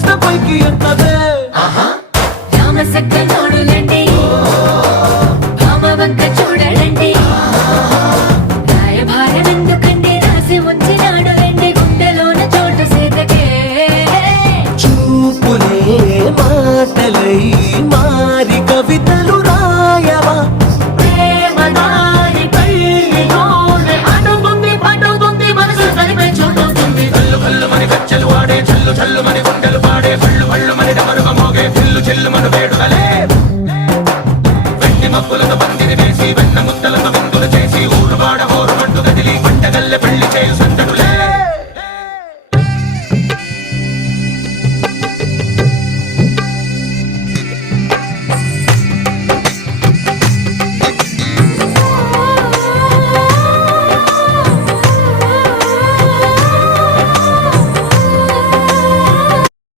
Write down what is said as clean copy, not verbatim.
కాస్త పైకి ఎత్తదే రామసక్క నోడులండి భామవంక చూడలండి రాయభారం ఎందుకండి రాసి ఉంచినాడు రండి గుండెలోన చోటు సేతకే చూపులే మాటలై మారి కవితలు రాయవా ప్రేమదారి పల్లిలోనే అడుగుంది పట్టుకుంది మనసు కలిపే చూడుతుంది కల్లు కల్లు మని కచ్చలు వాడే చల్లు చల్లు మని గుండెలు పాడే పళ్ళు పళ్ళు మని డమరుగ మోగే పిల్లు చెల్లు మను వేడుకలే వెండి మబ్బులతో పందిరి వేసి